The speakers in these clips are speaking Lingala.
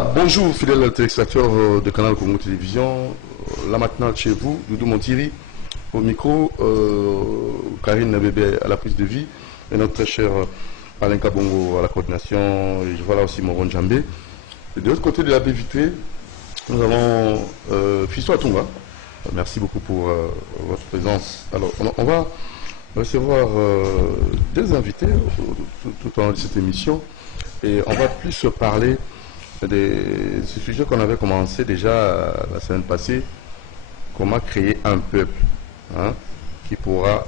Voilà, bonjour fidèles téléspectateurs de Canal Congo Télévision. Là maintenant chez vous, Doudou Montiri au micro, Karine Bébé à la prise de vie et notre très cher Alain Kabongo à la coordination. Et voilà aussi Moron Djambé. Et de l'autre côté de la baie vitrée, nous avons Fiston Atunga. Merci beaucoup pour votre présence. Alors, on va recevoir des invités tout au long de cette émission et on va plus se parler de ce sujet qu'on avait commencé déjà la semaine passée, comment créer un peuple qui pourra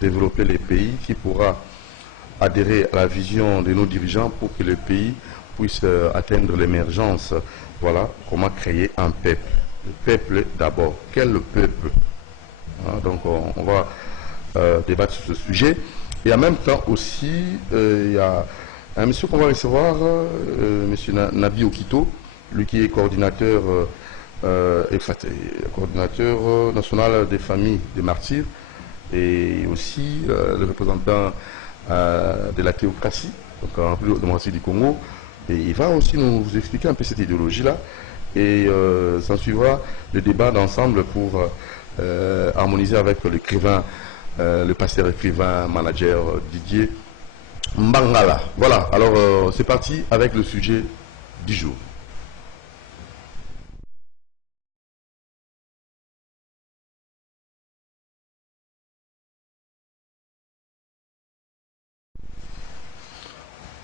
développer les pays, qui pourra adhérer à la vision de nos dirigeants pour que le pays puisse atteindre l'émergence. Voilà, comment créer un peuple. Le peuple d'abord. Quel le peuple? Donc on va débattre sur ce sujet. Et en même temps aussi, il y a un monsieur qu'on va recevoir, monsieur Nabi Okito, lui qui est coordinateur, coordinateur national des familles des martyrs et aussi le représentant de la théocratie, donc en plus de démocratie du Congo. Et il va aussi nous expliquer un peu cette idéologie-là. Et s'en suivra le débat d'ensemble pour harmoniser avec l'écrivain, le pasteur écrivain, manager Didier Mbangala. Voilà, alors c'est parti avec le sujet du jour.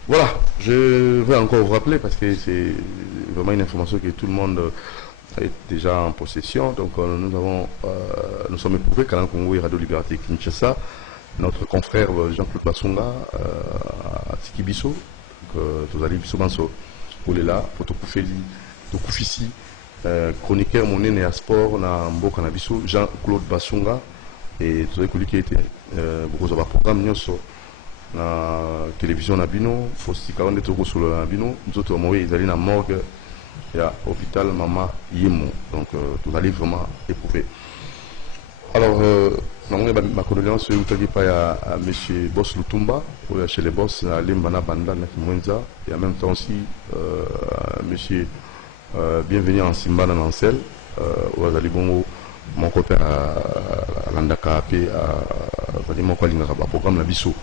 Voilà, je vais encore vous rappeler parce que c'est vraiment une information que tout le monde est déjà en possession. Donc nous sommes éprouvés quand Congo et Radio Liberté Kinshasa. Notre confrère Jean-Claude Bassonga à Tikibiso, Tozali Bisobanso, Olela, Potokufeli, Tokufisi, chroniqueur monnaie et à sport, na Mboka Nabiso, Jean-Claude Bassonga, et Tozali Koli qui était beaucoup de programme Nyoso, na télévision Nabino, Fosti 40 Togo sur le Nabino, nous autres, ils allaient dans la morgue, et à l'hôpital Mama Yemo. Donc, Tozali vraiment éprouvé. Alors, ma condoléance à M. Boss Lutumba, chez les boss, à Limbana Banda, et en même temps aussi M. Bienvenue en Simba dans Nancel, où Azalibongo, mon copain à Landaka, à Vadimo Kwalinga, programme Nabiso.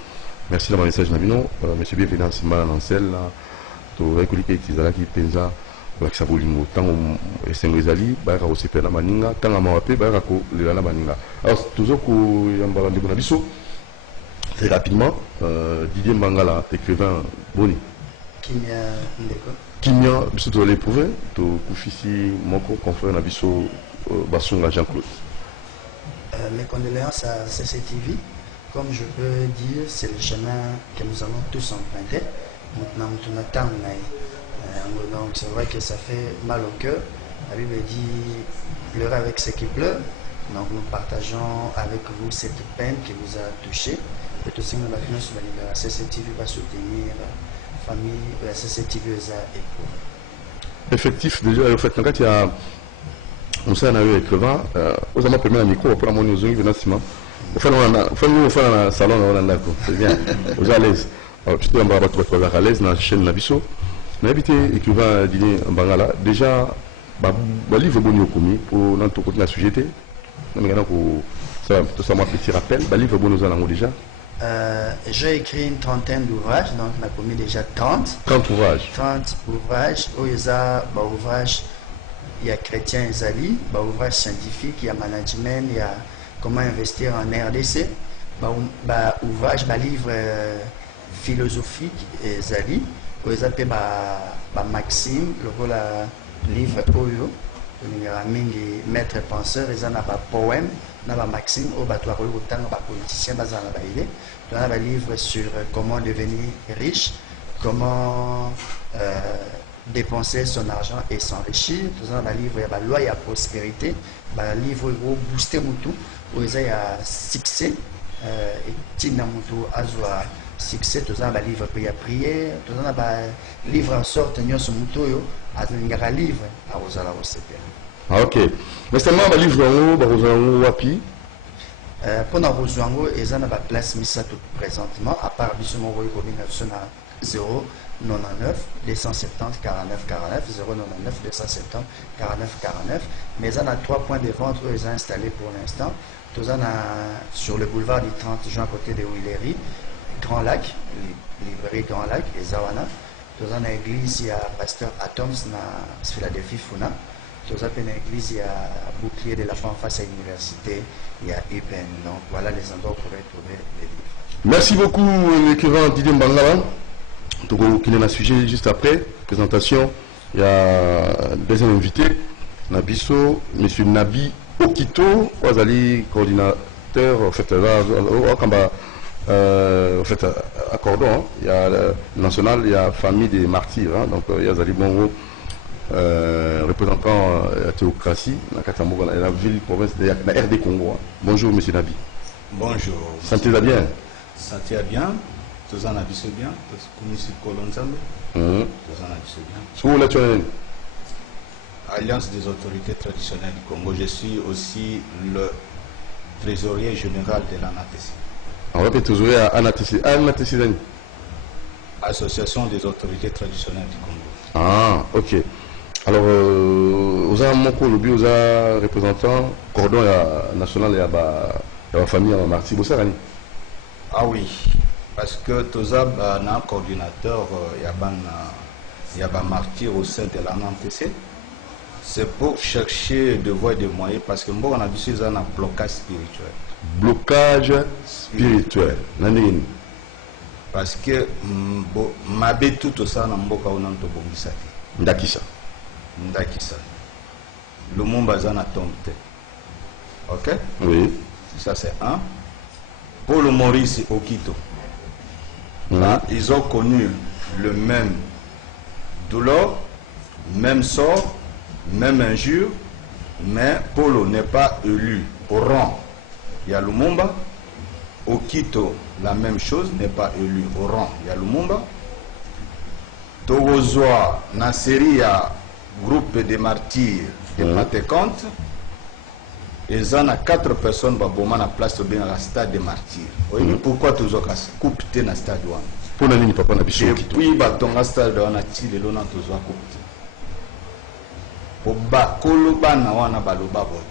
Merci de mon message, Nabino. M. Bienvenue en Simba dans Nancel, tu récoltes Tizalaki Penza. Avec Sabolingo, tant que Sengrezali, Bayra aussi Pena Maninga, tant que Mawapé, Bayra ko Lilana Maninga. Alors, toujours que Yambala de Bonabiso, très rapidement, Didier Mbangala, écrivain Boni. Kimia, Biso de l'éprouvé, de Koufisi, Moko, confrère Nabiso, Bassonga Jean-Claude. Mes condoléances à CCTV. Comme je peux dire, c'est le chemin que nous allons tous emprunter. Maintenant, nous attendons. Donc c'est vrai que ça fait mal au cœur. La Bible dit pleurer avec ceux qui pleurent. Donc nous partageons avec vous cette peine qui vous a touché. Et tout ce que nous avons sur la libération, CCTV va soutenir la famille, la CCTV va éprouver. Effectif, déjà, en fait, quand il y a on s'est en a eu écrivain, aux amants permis un micro, pour la monnaie aux venant ciment. Au fait, nous faisons un salon, on a c'est bien, aux à l'aise. Alors, puisque on va être à l'aise dans la chaîne Nabiso. On a habité écrivain Didier Mbangala. Déjà, le livre Boni Okomi, pour notre côté de la sujeté. Ça m'a petit rappel. Le livre Boni Okomi déjà. J'ai écrit une trentaine d'ouvrages, donc on a commis déjà 30. 30 ouvrages. 30 ouvrages. Où il y a ouvrages, il y a Chrétien et Zali, ouvrage scientifique, il y a management, il y a comment investir en RDC, ouvrage, livre philosophique et Zali. Où ils appellent Maxime, le livre Oyo, le maître penseur, ils ont un poème, Maxime, au battoir, autant de politiciens, ils ont un livre sur comment devenir riche, comment dépenser son argent et s'enrichir. Ils ont un livre, il y a la loi et la prospérité, un livre booster Moutou, où il y a succès, et Tina Moutou Azwa. Succès, tout ça, livre pour y prier, tout ça, livre en sorte, nous sommes tous, un livre à Rosala OCP. Ah, ok. Mais c'est moi, livre en haut, Wapi. Pour nous rejoindre, ils ont la place mise tout présentement, à part Bissomoro et Combinaison à 0, 099 270 49 49, 099 270 49 49. Mais on a 3 points de vente où ils ont installés pour l'instant. Tous on a sur le boulevard du 30 juin à côté de Willery, Grand Lac, librairie Grand Lac et Zawana. Tous on a l'église, il y a Pasteur Atoms na Philadelphie Funa. Tous on a l'église, il y a Bouclier de la Femme face à l'université, il y a Epen. Donc voilà les endroits où vous pourrez trouver les livres. Merci beaucoup, l'écrivain Didier Mbangala. Donc, il y a un sujet juste après, présentation. Il y a un deuxième invité, Nabiso, M. Nabi Okito, coordinateur, en fait, là, à Cordon, hein. Il y a le national, il y a famille des martyrs, hein. Donc il y a Zali Bongo, représentant la théocratie, dans la ville, province de la RD Congo. Hein. Bonjour, M. Nabi. Bonjour. Sentez-vous bien? Sentez-vous bien? Tous en habituent bien? Tous en habituent bien? Où là tu es? Alliance des autorités traditionnelles du Congo. Je suis aussi le trésorier général de l'ANATC. On va trésorier à ANATC. ANATC, Association des autorités traditionnelles du Congo. Ah, ok. Alors, vous avez mon co, vous avez représentant, cordon national et la famille en martyr. Ah oui, parce que tous a un coordinateur, il y a un martyr au sein de l'ANATC. C'est pour chercher de voies et de moyens parce que moi on a dit un blocage spirituel. Blocage spirituel. Parce que mabe tout ça na mboka on to bongisa te. Ndakisa. Le monde bazana tombe. OK? Oui. Ça c'est un. Pour le Maurice Okito. Là, ils ont connu le même douleur, même sort, même injure, mais Polo n'est pas élu au rang. Il y a Lumumba. Okito, la même chose, n'est pas élu au rang. Il y a Lumumba. Togozoa, Nasseria, groupe de martyrs de Patekante. Et il y a 4 personnes qui ont la place dans le stade des martyrs. Pourquoi tu as coupé dans le stade? Pour la ligne, papa, on a et puis, dans le stade, on a tiré le nom de coupé. Kolobana wana baloba boy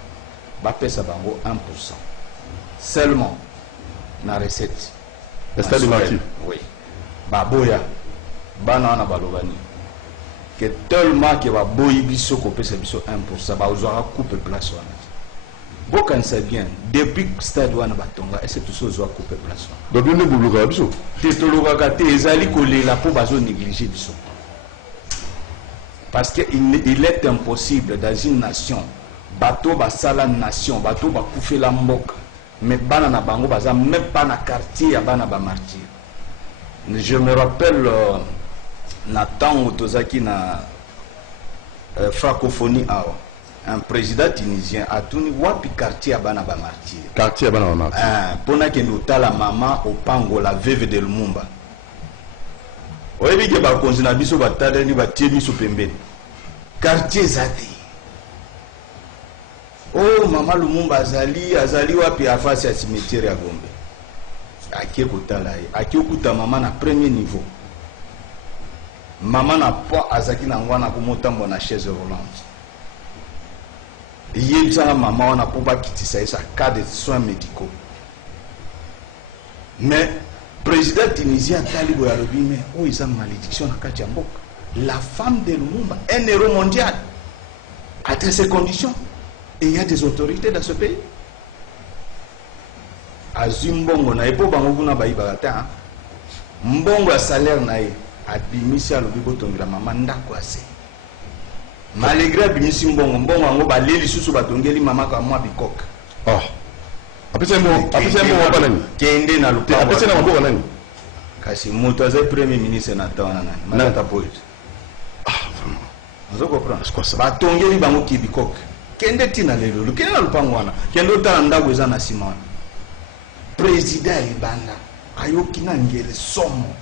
bapesa bango 1% seulement na recette le stade de martyr. Oui baboya bana wana balobani que tellement que baboyi biso ko pesa biso 1% ba ozara coupe place wana bokan c'est bien depuis stade wana batonga est-ce que tout ça ozwa coupe place wana donc nous buluka biso tetoloka te ezali kolela po bazo négliger biso. Parce qu'il est impossible dans une nation, bateau basala nation, bateau bakoufe la mboka, mais bana na bango baza même pas na quartier ya bana ba martyr. Je me rappelle Nathan Otozaki na francophonie awa, un président tunisien a tuni wapi quartier ya bana ba martyr. Quartier ya bana ba martyr. Pona ke nota la maman au Pango la veuve de Lumumba. Oyebi ke ba konzina biso batada ni batie biso pembeni. Quartier zate. Oh mama Lumumba azali wapi afasi ya cimetière ya Gombe. Akie kotala ye. Akie okuta mama na premier niveau. Mama na po azaki na ngwana komotambo na chaise roulante. Yebisa mama wana po bakitisa ye sa cas de soins médicaux. Mais président tunisien Talibo Yalobi, mais où ils ont malédiction à Katiambok. La femme de Lumumba, un héros mondial, à ces conditions. Et il y a des autorités dans ce pays. Azumbongo na epo bango na baibata. Mbongo a salaire na e abimisi alobi botongira mama ndako ase. Malgré abimisi mbongo ngo baleli susu batongeli mama ka mwa bikoka. Ah. Apese mo wapa nani? Kende na lupa. Apese na wapa nani? Kasi moto azai premier ministre na tawana nani? Matata Boyd. Ah, vraiment. Vous comprenez? C'est quoi ça? Batongeli bango kibikok. Kende tina lelo. Kende na lupa ngwana. Kende otala ndako eza na sima. Président Ibanda ayoki na ngele somo.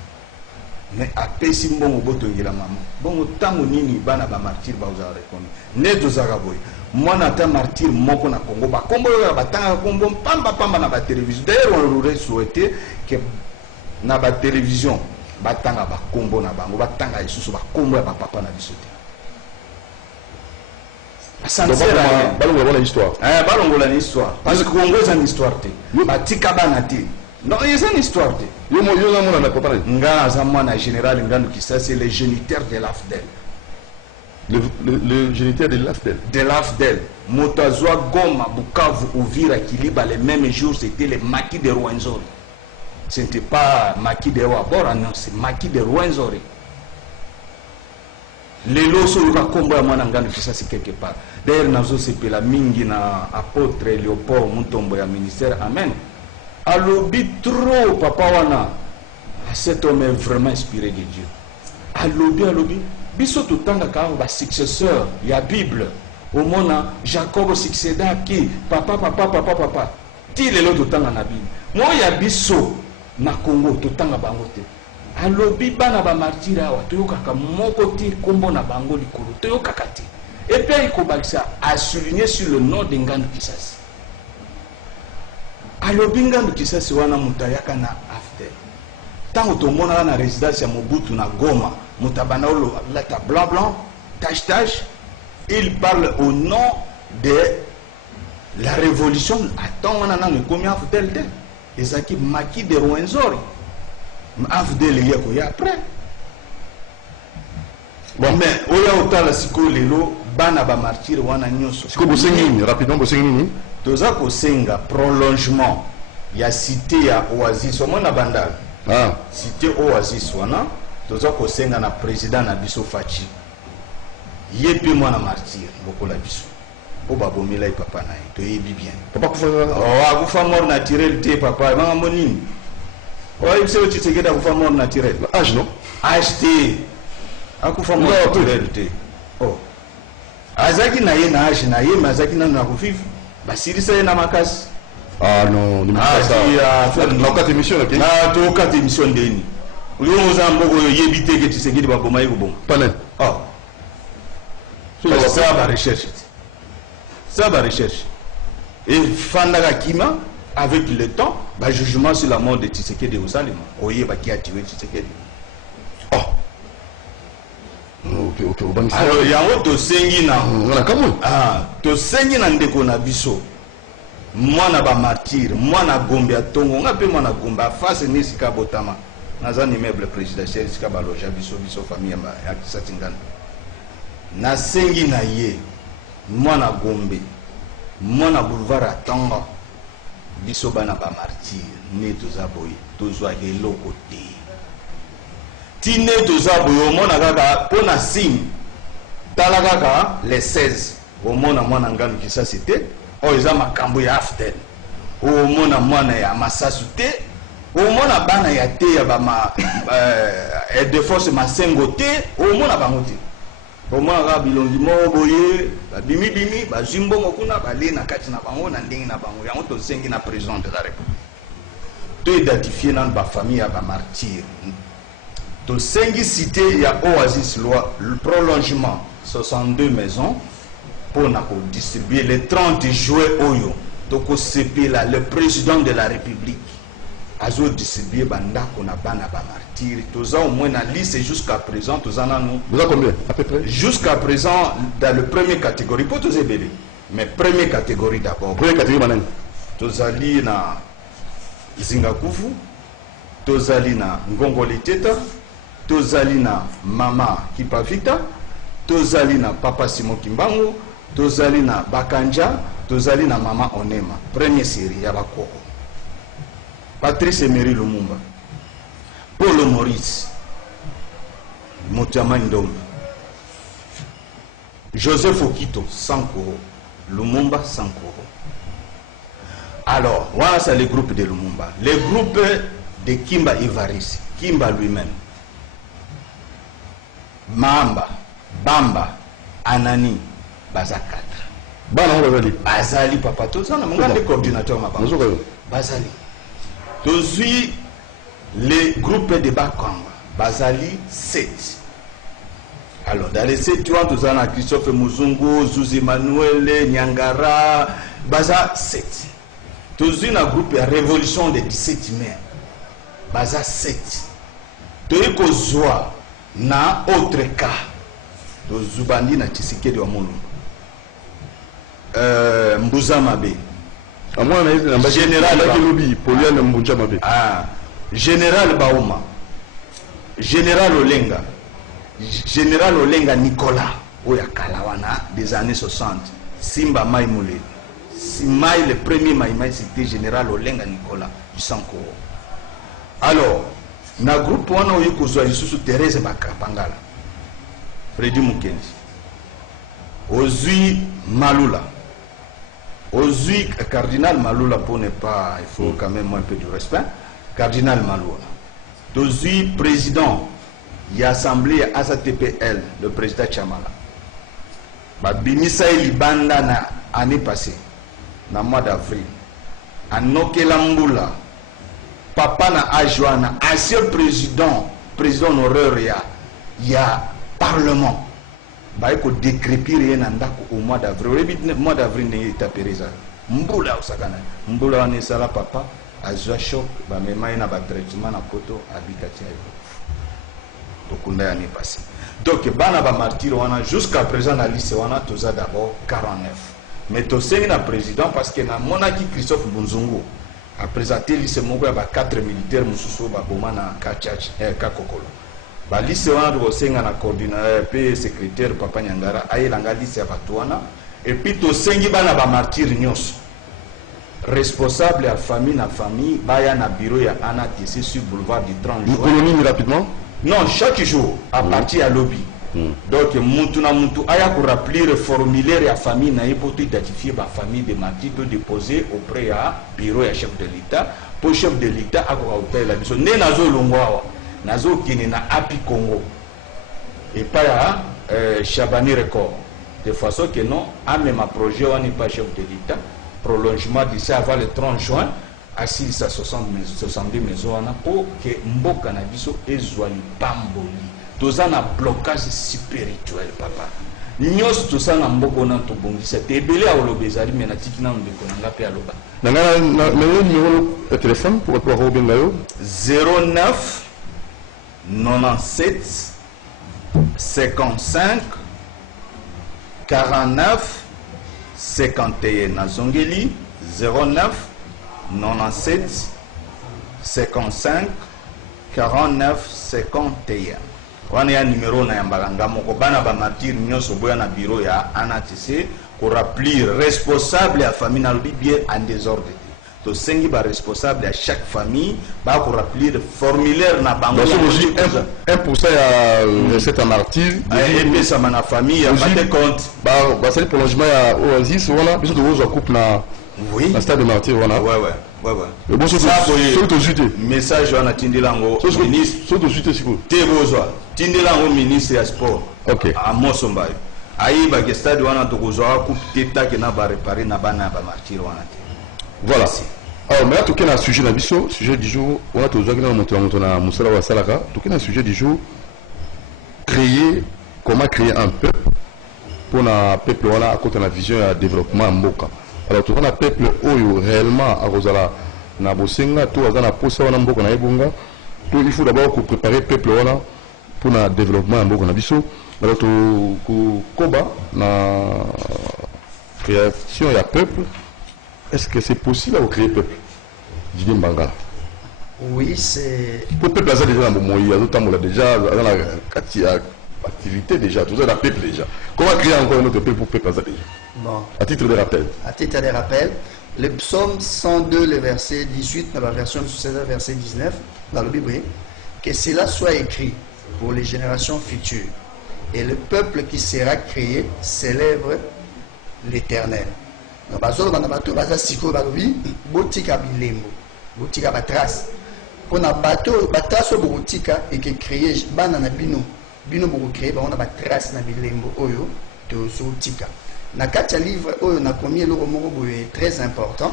Mais apesi mbongo botongela mama. Bongo tango nini bana ba martyr ba uza rekoni. Neto zaka boy. Mwana ta martyr moko na Congo ba kombo ya batanga kombo pamba na ba télévision. D'ailleurs on aurait souhaité que na ba télévision batanga bakombo na bango batanga lisusu bakombo ya bapapa na biso te. Balongola na histoire. Balongola na histoire. Parce que Congo c'est une histoire te. Batika bana te. Non, il y a une histoire te. Yo na mona na papa. Ngana za mwana général Ngandu Kisa, c'est le géniteur de l'AFDEL. Le géniteur de l'AFDEL. De l'AFDEL. Motazwa Goma, Bukavu, Uvira, Kiliba, les mêmes jours, c'était les maquis de Rwenzori. Ce n'était pas maquis de Wabora, non, c'est maquis de Rwenzori. Les lots yuka kombo ya mwana Ngandu Kisa, c'est quelque part. D'ailleurs, nazo sepela mingi na apôtre Léopold Mutombo ya ministère. Amen. Alobi trop, papa wana. Cet homme est vraiment inspiré de Dieu. Alobi. Biso tutanga kama ba successeur ya Bible. Omona Jacob succéda qui papa. Ti lelo tutanga na Bible. Mo ya biso na Congo tutanga bango te. Alobi bana ba martyr awa toyoka ka moko ti kombo na bango likolo. Toyoka kati. Et puis il commence à souligner sur le nom de Ngandu Kisasi. Alobi Ngandu Kisasi wana mutayaka na after. Tant que mona na résidence ya Mobutu na Goma, mutabana olo lata blanc, tache, il parle au nom de la révolution. Attends, on a un combien Afdel de Ezaki Maki de Rwenzori. Afdel yako ya après. Bon, mais oya otala siko lelo bana ba martyr wana nyoso. Siko bosengini rapidement bosengini. Toza ko senga prolongement ya cité ya Oasis au mona bandal. Ah, cité Oasis wana toza ko senga na président na biso Fachi. Yepi mwana martyr bokola biso. Po babomela papa na ye to yebi bien. papa kufa. Oh, akufa mort naturel te papa mama monini. Oh, il sait Tshisekedi akufa mort naturel. Âge non? Acheté. Akufa mort naturel te. Oh. Azaki na ye na âge na ye mazaki na kufifu. Basirisa ye na makasi. Ah non, ne ça. La quatre émissions là. Na to quatre émissions deni. Uyo zamboko yebite ke Tshisekedi baboma ye kuboma. Panel. Oh. Ça va recherche. Ça va recherche. Et Fandaka Kima, avec le temps, bah, jugement sur la mort de Tshisekedi au Salima. Oye, bah, qui a tué Tshisekedi. Oh. Ok. Alors, il y a un autre Sengina. On a comment? Ah, to Sengina ndeko na biso. Mwana ba martyr, mwana gombe atongo, ngape mwana gombe face ni sika botama. Nazani immeuble présidentiel sika baloja biso famille ya Kisatingana. Na sengi na ye mwana gombe mwana boulevard atanga biso bana ba martyr ne toza boye tozwa eloko te ti ne toza boye omona kaka pona signe tala kaka les 16 omona mwana Ngandu Kisasi te o eza makambo ya after omona mwana ya Masasu te omona bana ya te ya bama de force masengo te omona bango te. Pour moi, bilongi mo boye bimi bazimbo ngokuna bale na kati na bango na ndenge na bango yango to sengi na président de la République. To identifier dans ba famille ya ba martyr. To sengi cité ya Oasis loi le prolongement 62 maisons pour na ko distribuer les 30 jouets oyo to ko CP là le président de la République azo distribuer bandako na bana ba martyr toza au moins na liste jusqu'à présent toza nanu. Vous avez combien à peu près? Jusqu'à présent dans le premier catégorie pour tous belé mais première catégorie d'abord. Première catégorie manan. Tozali na Zingakufu, tozali na Ngongoli Teta, tozali na Mama Kipavita, tozali na Papa Simon Kimbangu, tozali na Bakanja, tozali na Mama Onema. Première série ya bakoko. Patrice Emery Lumumba, Paul Maurice, Motiama Ndombe, Joseph Okito, Sankoro, Lumumba Sankoro. Alors, voilà, c'est le groupe de Lumumba. Le groupe de Kimba Ivaris, Kimba lui-même, Mamba, Bamba, Anani, Baza 4. Bazali, papa, tout ça, on a des coordinateurs, Bazali. Tozui les groupes de Bakamba, Bazali 7. Alors, dans les 7, tu vois, tu as Christophe Muzungu, Zuzi Manuel, Nyangara, Baza 7. Tozui un groupe de Révolution des 17 mai, Baza 7. toyi kozwa na autre cas tozubandi na Tshisekedi wa Mulumba Mbuza Mabe Général Bauma, Général Olenga Nicolas Oya Kalawana des années 60, Simba Maïmoulé. Simai, le premier Maïmaï, c'était Général Olenga Nicolas du Sanko. Alors, na groupe wana oyo kozwa lisusu Thérèse Bakapangala, Freddy Mukenzi, Ozui Malula, Ozui Cardinal Malula, pour ne pas, il faut quand même un peu de respect, Cardinal Malula. Ozui président, il y a assemblée à ASATPL, le président Chamala. Bimisa Libanda na année passée, na mois d'avril, à Nokelambula, papa na Ajoana, ancien président honoraire, il y a parlement. Bah, il faut décrépir au mois d'avril. Le mois d'avril, il est tapé. Mbula osakana. Mbula on est ça là, papa. Azwa choc. Bah, mais moi, il y a un traitement na koto habitatia. Donc, on a année passée. Donc, bana ba martyr, on a jusqu'à présent la liste, on a tout ça d'abord 49. Mais tout ça, il y a un président parce que na monarchie Christophe Bunzungu a présenté liste moko ba 4 militaires mususu ba bomana Kachach Kakokolo. Ba liste wana dosenga na coordinateur pe secrétaire papa Nyangara ayelanga liste ya batuana et puis to sengi bana ba martyr nyos responsable à famille na famille baya na bureau ya ANATC sur boulevard du 30 juin. Nous rapidement. Non, chaque jour à partir à lobby. Donc mutu na mutu aya ko rappeler le formulaire ya famille na pour identifier ba famille de martyrs peut déposer auprès ya bureau ya chef de l'État pour chef de l'État a ko hôtel la biso ne nazo longwa nazo kini na api Congo et pas à Chabani record de façon que non à même projet on n'est pas chef de l'État prolongement d'ici avant le 30 juin à 670 maisons pour que mboka na biso ezwali pamboli toza na blocage spirituel papa nyos toza na mboka na tobongisa tebele a olobezali mais na tikina ndeko na ngape aloba na numéro de téléphone pour pouvoir rebenga yo 09 97 55 49 51 Nazongeli 09 97 55 49 51 wana ya numéro na yambalanga moko bana ba martyr nyonso boya na bureau ya ANATC ko rappeler responsable ya famille na lobi bien en désordre to sengi ba responsable à chaque famille ba ko rappeler le formulaire na bango 1% ya recette à martyr et puis ça na famille ya pas de compte ba c'est prolongement ya Oasis wana biso to coupe na oui na stade de martyr wana ouais le bon ça to juté message wana tindelango ministre so to juté siko tebozwa tindelango ministre ya sport OK à Mosombayo ayi ba stade wana to kozwa coupe teta ke na ba réparer na bana ba martyr wana. Voilà. Alors, mais là, tout un sujet d'abissot, sujet du jour, on a tous les Salaka, tout un sujet du jour, comment créer un peuple pour un peuple voilà, à côté de la vision et le développement en Mboka. Alors, tout un peuple où réellement à Rosala, na Bosenga, tout à Posa, na Mboka, na Ebunga, il faut d'abord préparer le peuple voilà, pour le développement en Mboka. Alors, tout Koba, na création et peuple. Est-ce que c'est possible à créer peuple? Didier Mbangala. Oui, c'est. Pour le peuple, il y a déjà dans la activité déjà, tout ça, la peuple déjà. Comment créer encore un autre peuple pour le peuple déjà? Bon. À titre de rappel. À titre de rappel, le psaume 102, le verset 18, dans la version 16, verset 19, dans le Bible, que cela soit écrit pour les générations futures. Et le peuple qui sera créé célèbre l'Éternel. Bazolo bana bato baza siko balobi botika bilembo botika batrace pona bato batrace botika et que créer bana na bino boko créer ba on a batrace na bilembo oyo to sotika na kati livre oyo na commis le moko boye très important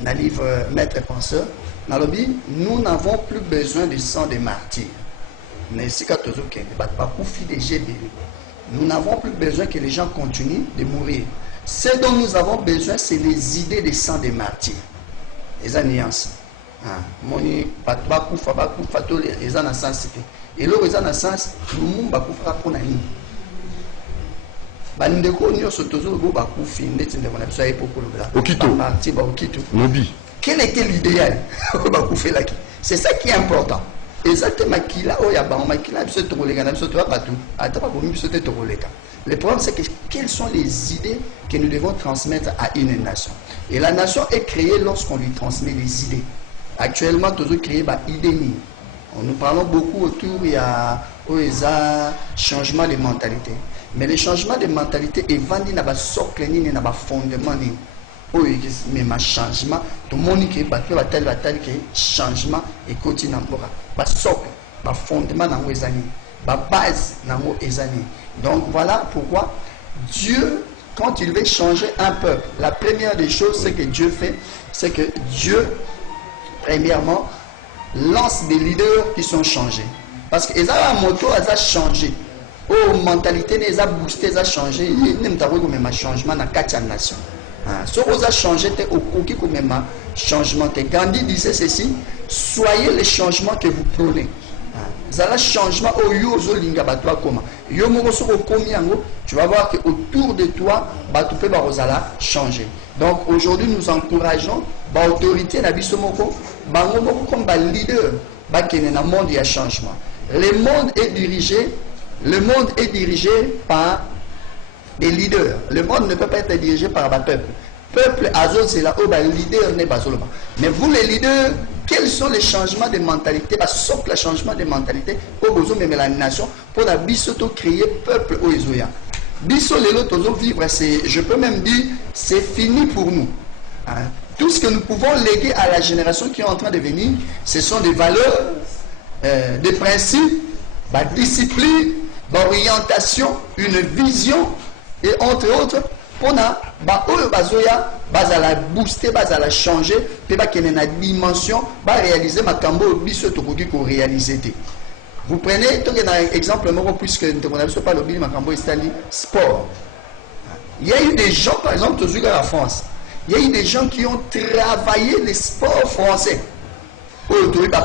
na livre maître penseur na lobi nous n'avons plus besoin du sang des martyrs mais si ka tozo kende ba kufi de GB nous n'avons plus besoin que les gens continuent de mourir. Ce dont nous avons besoin, c'est les idées des sang des martyrs. Les alliances. moni bakufa to eza na sens te eloko eza na sens lumu bakufa mpona nini bandeko nyonso tozoloba bakufi ndeti ndeko na biso aye pokoloba parti baokito lobi quel était l'idéal bakufelaki c'est ça qui est important exactement makila oyo ya bango makila biso tokoleka na biso toya bato ata bakomi biso te tokoleka. Le problème c'est que quelles sont les idées que nous devons transmettre à une nation. Et la nation est créée lorsqu'on lui transmet les idées. Actuellement, toujours créé par idée. Nous parlons beaucoup autour, il y a changement de mentalité. Mais le changement de mentalité est vendu dans le socle, dans le fondement. Mais ma changement, tout le monde qui est tel changement et continue dans le socle, le fondement dans les années, la base dans les années. Donc voilà pourquoi Dieu, quand il veut changer un peuple, la première des choses c'est que Dieu fait, c'est que Dieu, premièrement, lance des leaders qui sont changés. Parce que les moto a changé. Oh, mentalité, les a boosté, les a changé. Il n'y a pas de changement dans 4 nations. Ce qui a changé, c'est au cookie comme un changement. Gandhi disait ceci, soyez les changements que vous prenez. Zala changement au yozo linga batwa koma yo moko soko komi yango tu vas voir que autour de toi batu pe barozala changer. Donc aujourd'hui nous encourageons ba autorité na biso moko bango moko comme ba leader ba kene na monde ya changement. Le monde est dirigé par des leaders. Le monde ne peut pas être dirigé par un peuple. Peuple azol c'est là où ba leader n'est pas seulement. Mais vous les leaders, quels sont les changements de mentalité? Sauf le changement de mentalité pour vous même la nation pour la bisoto créer peuple au Isoya. Biso les autres vivre, c'est, je peux même dire, c'est fini pour nous. Tout ce que nous pouvons léguer à la génération qui est en train de venir, ce sont des valeurs, des principes, la discipline, l'orientation, une vision et entre autres. Pour la booster, la changer, puis la dimension, réaliser ma cambo biso tokoki ko réaliser. Vous prenez un exemple puisque nous avons pas le ma cambo sport. Il y a eu des gens par exemple toujours en France. Il y a eu des gens qui ont travaillé les sports français.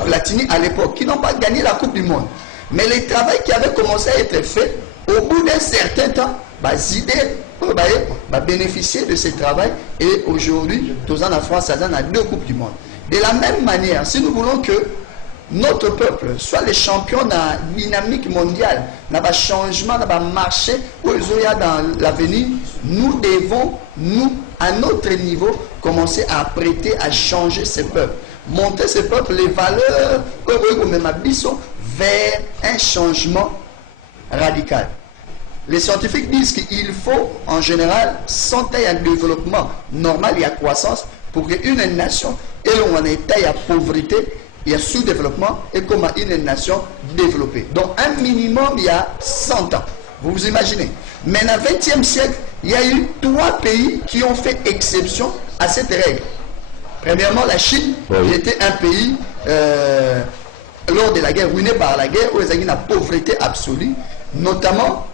Platini à l'époque qui n'ont pas gagné la Coupe du Monde. Mais le travail qui avait commencé à être fait au bout d'un certain temps, bénéficier de ce travail et aujourd'hui, tous en France, on a 2 Coupes du Monde. De la même manière, si nous voulons que notre peuple soit les champions dans la dynamique mondiale, dans le changement, dans le marché, dans l'avenir, nous devons, nous, à notre niveau, commencer à prêter, à changer ce peuple. Monter ce peuple, les valeurs, vers un changement radical. Les scientifiques disent qu'il faut, en général, 100 ans de développement normal et à croissance pour qu'une nation ait un état de pauvreté et de sous-développement et comme une nation développée. Donc, un minimum, il y a 100 ans. Vous vous imaginez. Mais dans le XXe siècle, il y a eu 3 pays qui ont fait exception à cette règle. Premièrement, la Chine, qui était un pays, lors de la guerre, ruiné par la guerre, où il y a eu une pauvreté absolue. Notamment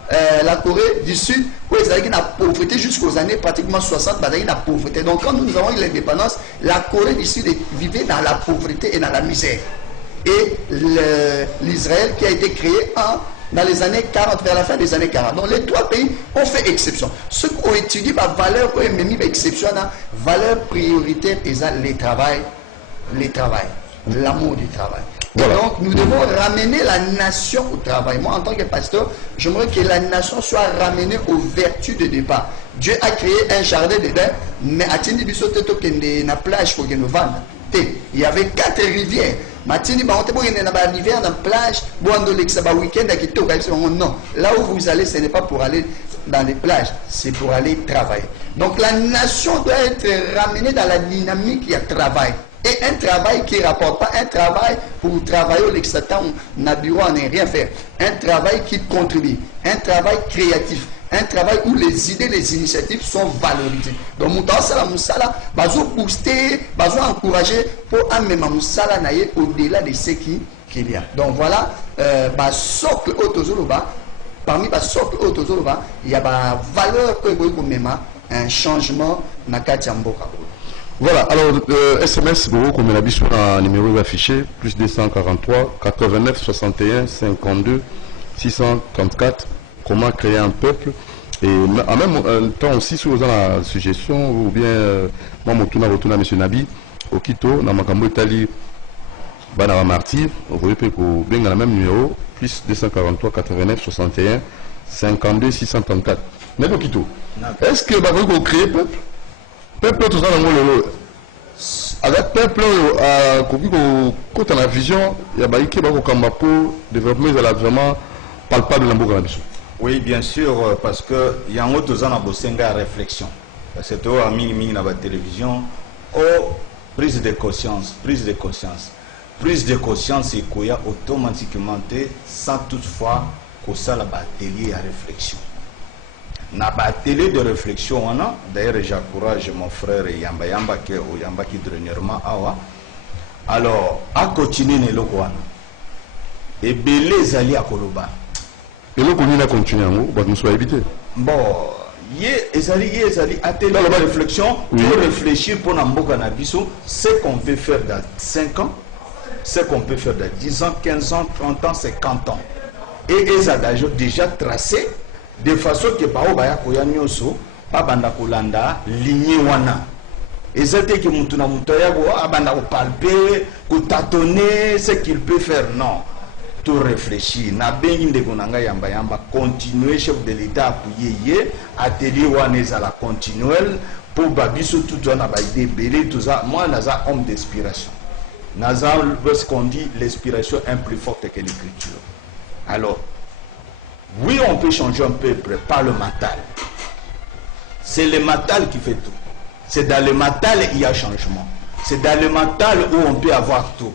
la Corée du Sud, où ils avaient une pauvreté jusqu'aux années pratiquement 60, ils avaient une pauvreté. Donc quand nous avons eu l'indépendance, la Corée du Sud vivait dans la pauvreté et dans la misère. Et l'Israël qui a été créé dans les années 40, vers la fin des années 40. Donc les 3 pays ont fait exception. Ceux qui ont étudié la valeur, qui ont mis exception, la valeur prioritaire, c'est le travail, l'amour du travail. Voilà. Donc, nous devons ramener la nation au travail. Moi, en tant que pasteur, j'aimerais que la nation soit ramenée aux vertus de départ. Dieu a créé un jardin dedans, mais à la plage pour nous vendre. Il y avait 4 rivières. Non, là où vous allez, ce n'est pas pour aller dans les plages, c'est pour aller travailler. Donc, la nation doit être ramenée dans la dynamique du travail. Et un travail qui ne rapporte pas, un travail pour travailler au l'excitant, on a bureau, on n'est rien faire. Un travail qui contribue, un travail créatif, un travail où les idées, les initiatives sont valorisées. Donc, Moussala, bazo booster, bazo encourager pour amener Moussala naïe au-delà de ce qu'il y a. Donc voilà, socle autozoloba, parmi les socles autozoloba, il y a une valeur que vous un changement dans Katiamboka. Voilà, alors SMS, comme on a vu sur un numéro affiché, plus 243 89 61 52 634. Comment créer un peuple? Et en même temps aussi, si vous avez une suggestion, ou bien, moi, je M. Nabi, au Quito, dans Makambo Italie, Banara Martyr, vous voyez que bien dans le même numéro, plus 243 89 61 52 634. Mais au Quito, est-ce que vous créez peuple? Peuple, tout ça, dans le avec peuple, quand on a la vision, il y a des gens pour développer vraiment palpable dans le Oui, bien sûr, parce qu'il y a un autre réflexion. Parce que tu as mis dans la télévision, prise de conscience. Prise de conscience, c'est qu'il y a automatiquement, sans toutefois, que ça a atelier à réflexion. Dans l'atelier de réflexion, d'ailleurs, j'encourage mon frère Yamba Yamba qui est dernièrement awa. Alors, à continuer le Kouana. Et belé zali à Koloba. Et le Kouana a continué, nous soit évité. Bon, atelier de réflexion pour réfléchir pour Namboka Nabiso, ce qu'on peut faire dans 5 ans, ce qu'on peut faire dans 10 ans, 15 ans, 30 ans, 50 ans. Et ils ont déjà tracé de façon que bao baya koya nyoso pa banda kolanda ligne wana ezate que mutuna mutoya go abanda ko palper ko tâtonner ce qu'il peut faire. Non, tout réfléchir na bengi ndeko nanga yamba yamba continuer chef de l'état appuyer atelier wana ezala continuel pour babiso tout on a ba idée belé tout ça. Moi naza homme d'inspiration, naza ce qu'on dit l'inspiration est plus forte que l'écriture. Alors oui, on peut changer un peuple par le mental. C'est le mental qui fait tout. C'est dans le mental qu'il y a changement. C'est dans le mental où on peut avoir tout.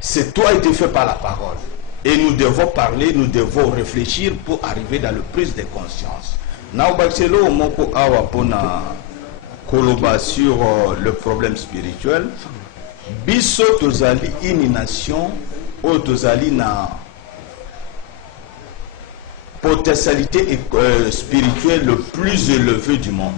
C'est toi qui te fait par la parole. Et nous devons parler, nous devons réfléchir pour arriver dans le prise de conscience. Naobaxelo moko awa pona koloba sur le problème spirituel. Biso tozali une nation ou tozali na potentialité spirituelle le plus élevé du monde.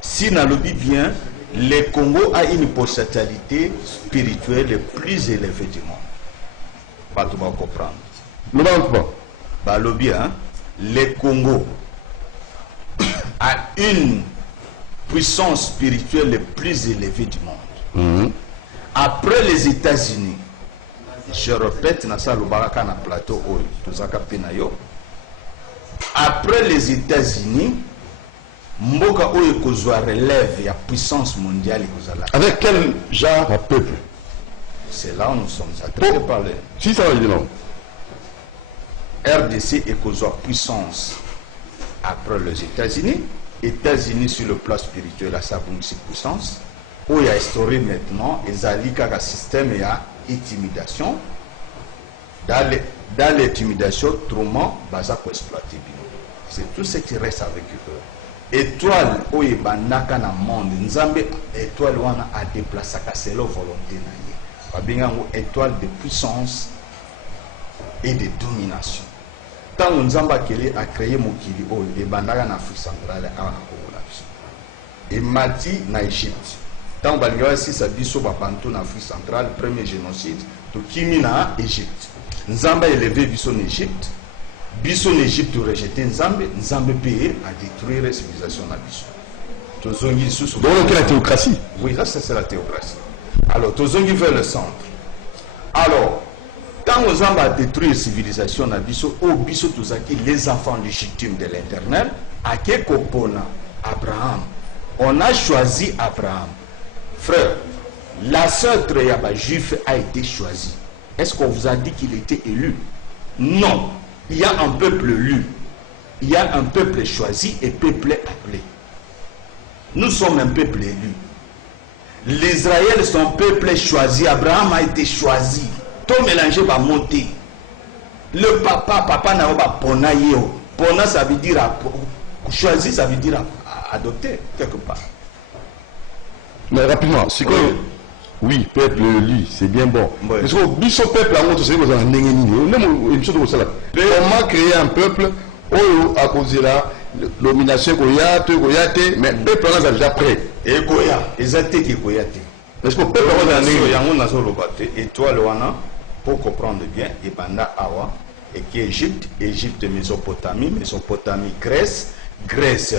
Si on le dit bien, le Congo a une potentialité spirituelle le plus élevée du monde. Pas tout le monde comprendre. Ne pas. Bah, le bien, le Congo a une puissance spirituelle le plus élevée du monde. Après les États-Unis, je répète, plateau, après les États-Unis, Mboka Oye Kozwa relève la puissance mondiale. Avec quel genre de peuple? C'est là où nous sommes en train de parler. Si ça va dire non. RDC et Kozwa puissance après les États-Unis. États-Unis sur le plan spirituel à sa puissance. Où il y a instauré maintenant, ils ont un système et intimidation. Dans l'intimidation, Truman va exploiter. C'est tout ce qui reste avec eux. Étoile, où il y a un monde, Nzambe, étoile, où on a déplacé c'est la volonté. Étoile de puissance et de domination. Tant Nzamba a créé Mokili, et Bandara en Afrique centrale, et Mati en Égypte. Tant que si ça dit sur Babantou en Afrique centrale, premier génocide, tout Kimi en Égypte. Nzamba élevé Bisson en Égypte. Bisson en Égypte rejeté Nzambe. Nzambe payé à détruire la civilisation en Bisson. Donc la théocratie. Oui, là c'est la théocratie. Alors, Tozongi vers le centre. Alors, quand Nzamba a détruit la civilisation en Bisson, au Bisson Tozaki, les enfants légitimes de l'Éternel, à Kekopona, Abraham. On a choisi Abraham. Frère, la sœur Treyaba juif a été choisie. Est-ce qu'on vous a dit qu'il était élu? Non. Il y a un peuple élu. Il y a un peuple choisi et peuple appelé. Nous sommes un peuple élu. Les Israéliens sont un peuple choisi. Abraham a été choisi. Tout mélangé va monter. Le papa n'a pas pona yo. Pona ça veut dire choisi, ça veut dire adopter quelque part. Mais rapidement, c'est quoi? Oui, peuple lui, c'est bien bon. Ouais. Parce que le peuple a montré que vous avez comment créer un peuple à cause de là, domination koyate mais peuple est déjà prêt et koya ezate ki koyate est-ce que peuple est so en yango nazo lobate étoile wana pour comprendre bien et banda awa et qui Égypte Mésopotamie Grèce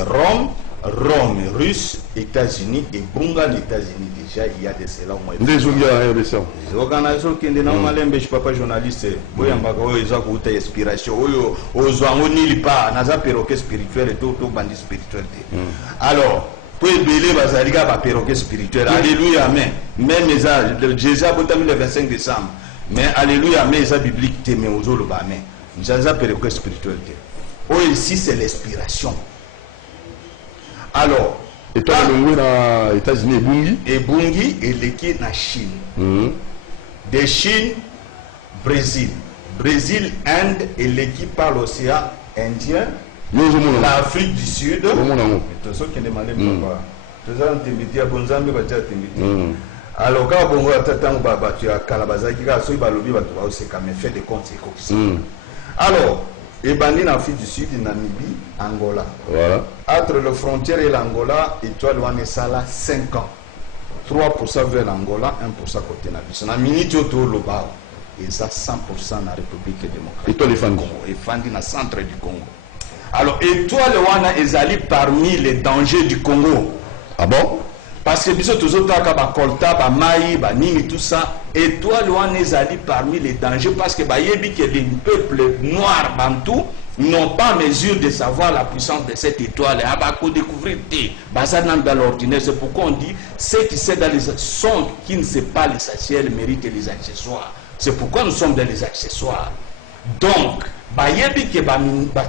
Rome Russe États-Unis et Bunga les États-Unis déjà il y a de cela au moins des gens qui ont des gens organisation qui est dans malembe je papa journaliste boyamba ko eza ko uta inspiration oyo ozwango nili pa naza perroquet spirituel et tout bandi spirituel alors pour belé bazalika ba perroquet spirituel alléluia amen même eza Jésus a botamé le 25 décembre mais alléluia mais eza biblique te mais ozolo ba amen nzaza perroquet spirituel oh ici c'est l'inspiration. Alors, et toi le dans États-Unis et Bungi et l'équipe na Chine. De Chine, Brésil, Inde et l'équipe par l'océan Indien, l'Afrique du Sud. Alors quand bongo atatang baba tu as kalabazaki ka so balobi ba to c'est quand même fait des comptes c'est alors et bandi en Afrique du Sud, Namibie, Angola. Voilà. Entre la frontière et l'Angola, étoile wana sala 5 ans. 3% vers l'Angola, 1% côté Nabi. Na minute autour le bas. Et ça 100% na République démocratique. Étoile Fandi. Et Fandi na centre du Congo. Alors étoile wana ezali parmi les dangers du Congo. Ah bon? Parce que biso tozotaka ba kolta ba mai ba nini tout ça étoile wana ezali parmi les dangers parce que ba yebi que les peuples noirs bantou n'ont pas mesure de savoir la puissance de cette étoile et ba ko découvrir té bazar dans l'ordinaire. C'est pourquoi on dit ceux qui sont dans les sons qui ne sait pas l'essentiel méritent les accessoires. C'est pourquoi nous sommes dans les accessoires. Donc ba yebi que ba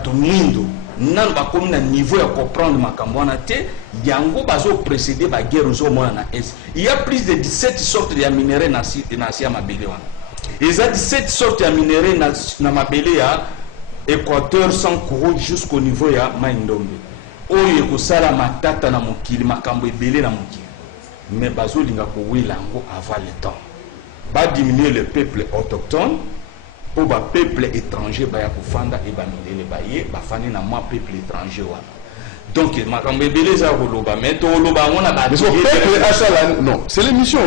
to mindo nan ba comme na niveau à comprendre makambo wana té yango bazo précéder ba guerre zo mona na est. Il y a plus de 17 sortes de minéraux na Asia mabele wana. Il y a 17 sortes de minéraux na mabele ya Équateur sans courroux jusqu'au niveau ya Maindombe. Oyo ko sala matata na mokili makambo ebele na mokili. Mais bazo linga ko wila ngo avant le temps. Ba diminuer le peuple autochtone pour le peuple étranger ba ya kufanda et ba mindele ba ye ba fani na moi peuple étranger wana. Donc makambo ebele za koloba mais to loba ngona ba peuple achala non c'est l'émission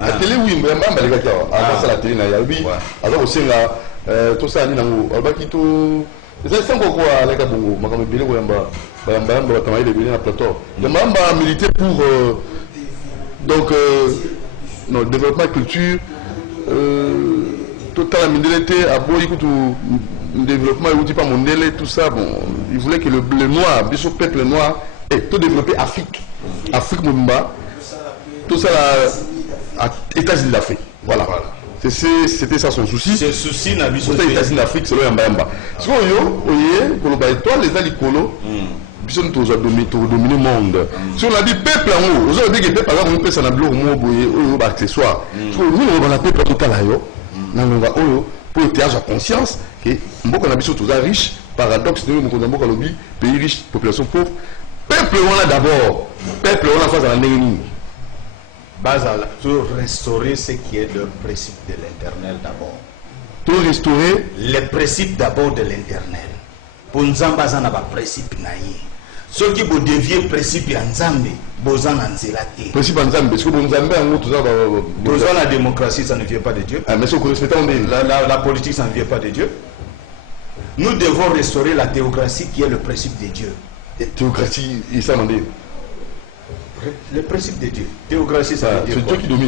la télé oui mbamba baleka tawa avant ça la télé na yabi alors aussi là tout ça ni nango albaki to c'est ça quoi avec bongo makambo ebele ko yamba ba tamai de bele na plateau mbamba militer pour donc non développement culture total la mindélité a beau écoute développement et pas mondial tout ça bon il voulait que le noir biso peuple noir et tout développer Afrique Mumba tout ça à États-Unis d'Afrique voilà c'était ça son souci c'est souci na biso États-Unis d'Afrique c'est le yamba so yo oyé ko ba étoile les alikolo biso nous dominer monde si on a dit peuple en haut on dit que peuple on peut ça na bloc mo boye o ba accessoire so nous on va peuple total là yo nanonga oyo pour le théâtre conscience que mboka na biso tous riche paradoxe de mboka na mboka lobi pays riche population pauvre peuple on a d'abord peuple on a face à la nini basal pour restaurer ce qui est le principe de l'éternel d'abord pour restaurer les principes d'abord de l'éternel pour nzamba za na ba principe na yi ceux qui vous dévier principe ya nzambe bozana nzela te principe nzambe parce que nzambe en tout ça besoin la démocratie ça ne vient pas de Dieu mais ce que respectons la politique ça ne vient pas de Dieu. Nous devons restaurer la théocratie qui est le principe de Dieu. Théocratie il s'en dit le principe de Dieu théocratie ça veut dire c'est Dieu qui domine